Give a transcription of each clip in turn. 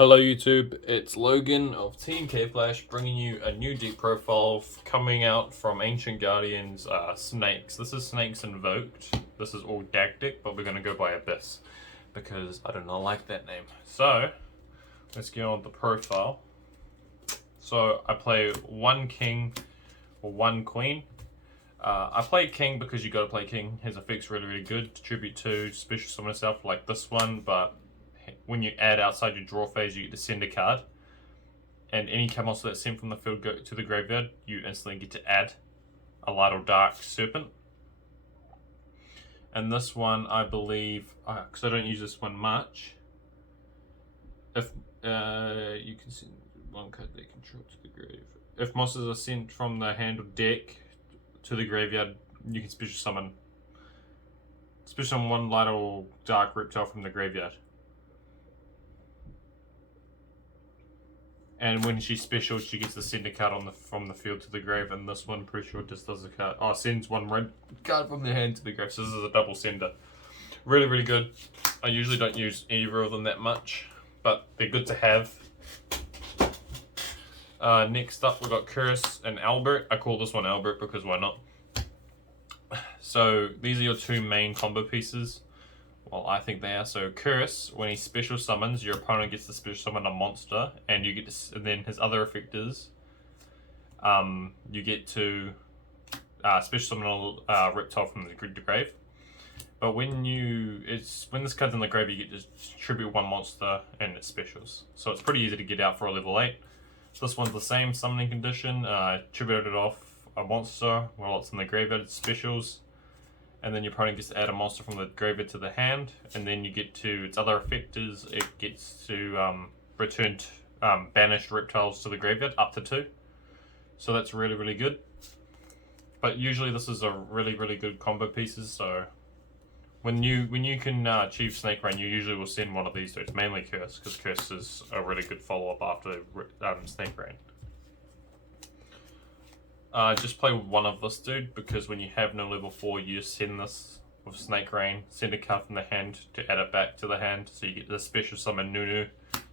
Hello YouTube, it's Logan of Team K-Flash bringing you a new deck profile coming out from Ancient Guardians Snakes. This is Snakes Invoked. This is Ogdoadic, but we're going to go by Abyss because I do not like that name. So, let's get on with the profile. So, I play one king or one queen. I play king because you got to play king. His effect's really good. Tribute to special summon stuff like this one, but when you add outside your draw phase, you get to send a card. And any card monster that's sent from the field to the graveyard, you instantly get to add a light or dark serpent. And this one, I believe, because I don't use this one much, if you can send one card they control to the grave. If monsters are sent from the hand or deck to the graveyard, you can special summon one light or dark reptile from the graveyard. And when she's special, she gets to send a card from the field to the grave, and this one, pretty sure, just does a card. Oh, sends one red card from their hand to the grave, so this is a double sender. Really good. I usually don't use either of them that much, but they're good to have. Next up, we've got Curse and Albert. I call this one Albert because why not? So, these are your two main combo pieces. Well, I think they are. So Curse, when he special summons, your opponent gets to special summon a monster, and you get to, and then his other effect is, you get to special summon a reptile from the grave. But when when this card's in the grave, you get to tribute one monster and its specials. So it's pretty easy to get out for a level 8. This one's the same summoning condition. Tribute it off a monster while it's in the graveyard. It's specials. And then your opponent gets to add a monster from the graveyard to the hand, and then you get to, its other effect is it gets to return banished reptiles to the graveyard, up to 2. So that's really good. But usually this is a really good combo pieces, so when you can achieve Snake Rain, you usually will send one of these two. It's mainly Curse, because Curse is a really good follow-up after Snake Rain. Just play with one of this dude, because when you have no level 4, you just send this with Snake Rain, send a card from the hand to add it back to the hand, so you get the special summon Nunu,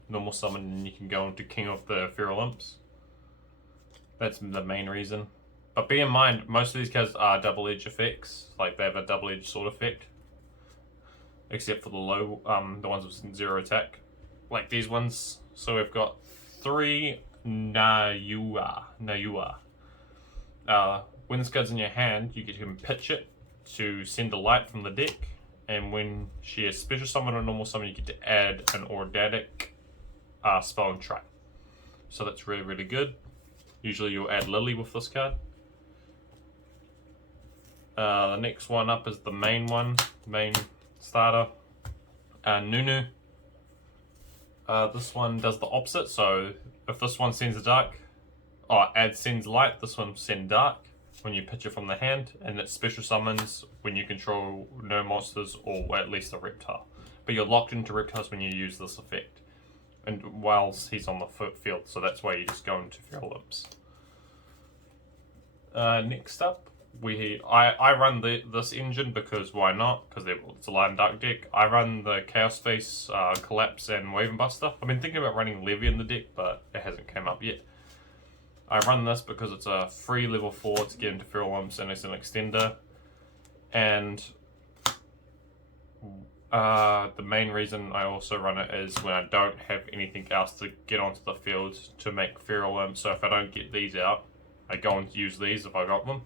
normal summon, and you can go into King of the Feral Imps. That's the main reason. But bear in mind, most of these cards are double-edged effects, like they have a double-edged sword effect, except for the low, the ones with 0 attack, like these ones. So we've got 3 Nayua. When this card's in your hand, you get to pitch it to send a light from the deck, and when she is special summon or normal summon, you get to add an Ogdoadic spell and try. So that's really good. Usually you'll add Lily with this card. The next one up is the main starter, Nunu. This one does the opposite, so if this one sends a dark, sends light, this one send dark when you pitch it from the hand, and it special summons when you control no monsters or at least a reptile. But you're locked into reptiles when you use this effect, and whilst he's on the field, so that's why you just go into Feral Imps. Next up, I run this engine because why not? Because it's a light and dark deck. I run the Chaos Face, Collapse, and Wave and Buster. I've been thinking about running Levy in the deck, but it hasn't come up yet. I run this because it's a free level 4 to get into Feral Imps, and it's an extender. And the main reason I also run it is when I don't have anything else to get onto the field to make Feral Imps. So if I don't get these out, I go and use these if I got them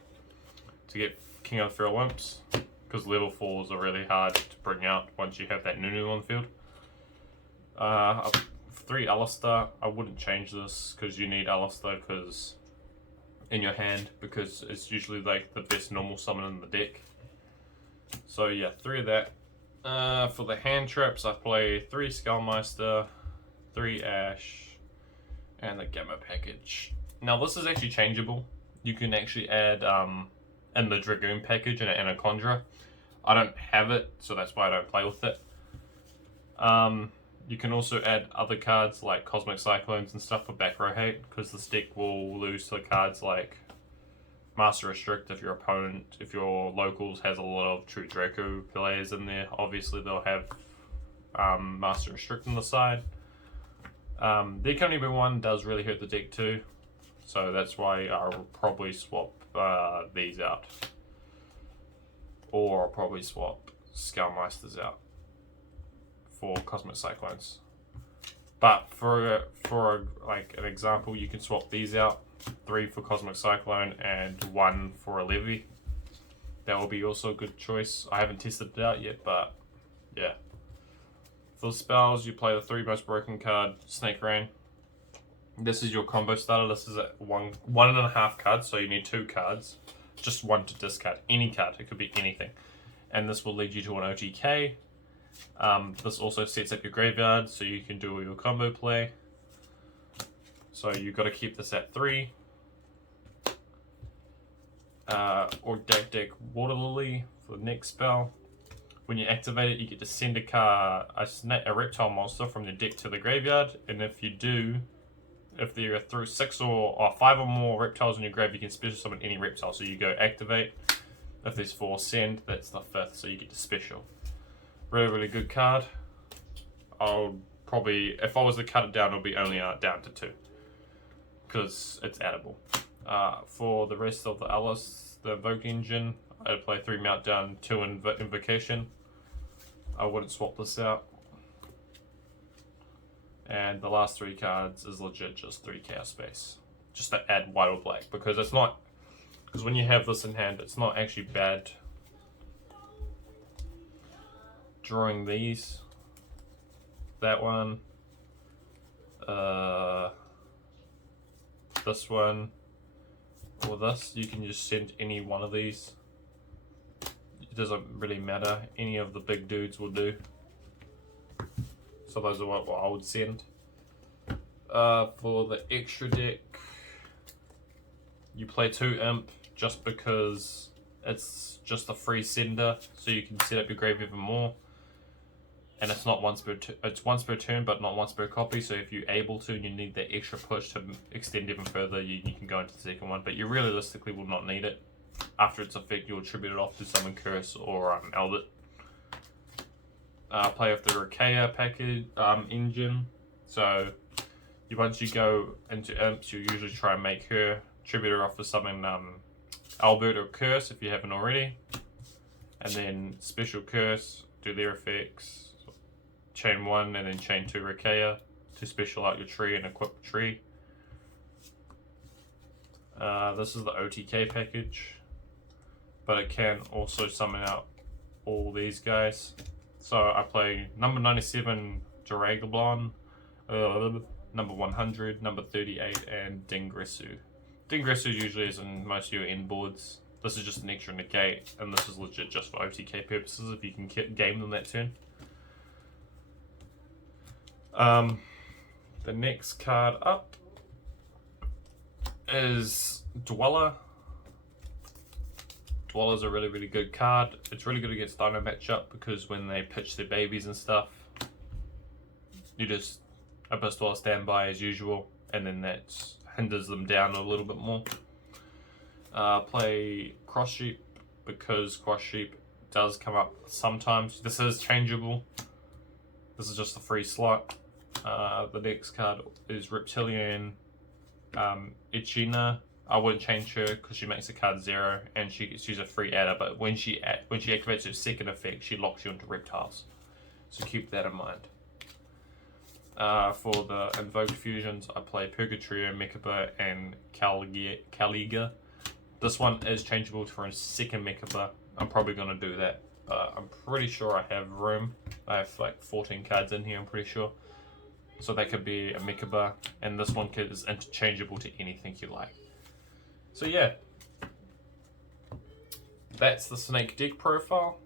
to get King of the Feral Imps, because level 4s are really hard to bring out once you have that Nunu on the field. 3 Alistair. I wouldn't change this because you need Alistair in your hand, because it's usually like the best normal summon in the deck. So yeah, 3 of that. For the hand traps, I play 3 Skullmeister, 3 Ash, and the Gamma package. Now this is actually changeable. You can actually add in the Dragoon package and Anaconda. I don't have it, so that's why I don't play with it. You can also add other cards like Cosmic Cyclones and stuff for back row hate, because this deck will lose to cards like Master Restrict if your locals has a lot of True Draco players in there. Obviously they'll have Master Restrict on the side. The Economy 1 does really hurt the deck too, so that's why I'll probably swap these out. Or I'll probably swap Skullmeisters out for Cosmic Cyclones. But for like an example, you can swap these out, 3 for Cosmic Cyclone and 1 for a Levy. That will be also a good choice. I haven't tested it out yet, but yeah. For the spells, you play the 3 most broken card, Snake Rain. This is your combo starter. This is at one and a half cards, so you need 2 cards. Just 1 to discard. Any card, it could be anything. And this will lead you to an OTK. This also sets up your graveyard, so you can do your combo play. So you've got to keep this at 3. Ogdoadic Water Lily for the next spell. When you activate it, you get to send a reptile monster from the deck to the graveyard, and if you do, if there are through 6 or 5 or more reptiles in your grave, you can special summon any reptile. So you go activate. If there's 4, send. That's the 5th, so you get to special. Really good card. I'll probably, if I was to cut it down, it'll be only down to 2, because it's addable. For the rest of the Alice, the Invoked engine, I'd play 3 Meltdown, 2 Invocation. I wouldn't swap this out. And the last 3 cards is legit just 3 Chaos Space. Just to add white or black, because it's not, because when you have this in hand, it's not actually bad drawing these. That one. This one. Or this. You can just send any one of these. It doesn't really matter. Any of the big dudes will do. So those are what I would send. For the extra deck, you play 2 Imp just because it's just a free sender, so you can set up your grave even more. And it's not once per it's once per turn, but not once per copy. So if you're able to and you need that extra push to extend even further, you can go into the second one. But you realistically will not need it. After its effect, you'll attribute it off to Summon Curse or Albert. Play with the Rakea package engine. So once you go into Imps, you usually try and make her tribute her off to summon Albert or Curse if you haven't already. And then special Curse, do their effects. Chain 1 and then chain 2 Rakea to special out your tree and equip the tree. This is the OTK package, but it can also summon out all these guys. So I play number 97 Dragoblon, number 100, number 38, and Dingresu. Dingresu usually is in most of your end boards. This is just an extra negate, and this is legit just for OTK purposes if you can game them that turn. The next card up is Dweller. Dweller's a really good card. It's really good against Dino matchup because when they pitch their babies and stuff, you just Abyss Dweller standby as usual, and then that hinders them down a little bit more. Play Cross Sheep because Cross Sheep does come up sometimes. This is changeable. This is just a free slot. The next card is Reptilian Ichina. I wouldn't change her because she makes the card 0 and she gets to use a free adder, but when she activates her second effect, she locks you into reptiles. So keep that in mind. For the Invoked fusions, I play Purgatorio, Mechaba, and Caliga. This one is changeable for a second Mechaba. I'm probably going to do that. I'm pretty sure I have room. I have like 14 cards in here, I'm pretty sure. So that could be a Mechaba, and this one is interchangeable to anything you like. So yeah, that's the Snake deck profile.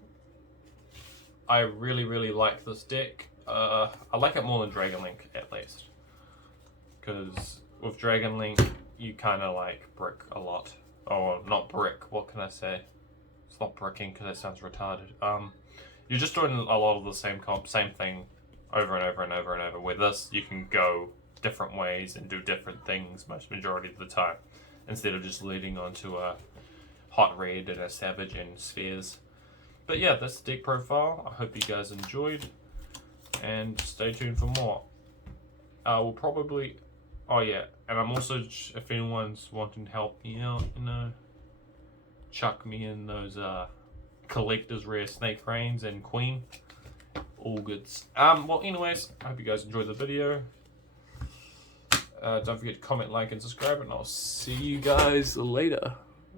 I really like this deck. I like it more than Dragon Link at least, because with Dragon Link you kind of like brick a lot. Oh, not brick. What can I say? It's not bricking because that sounds retarded. You're just doing a lot of the same thing over and over. With this, you can go different ways and do different things majority of the time, instead of just leading onto a hot red and a savage and spheres. But yeah, that's the deck profile. I hope you guys enjoyed, and stay tuned for more. We'll probably, oh yeah, and I'm also, if anyone's wanting to help me out, you know, chuck me in those collector's rare snake rains and queen. All goods. Well, anyways, I hope you guys enjoyed the video. Don't forget to comment, like, and subscribe, and I'll see you guys later.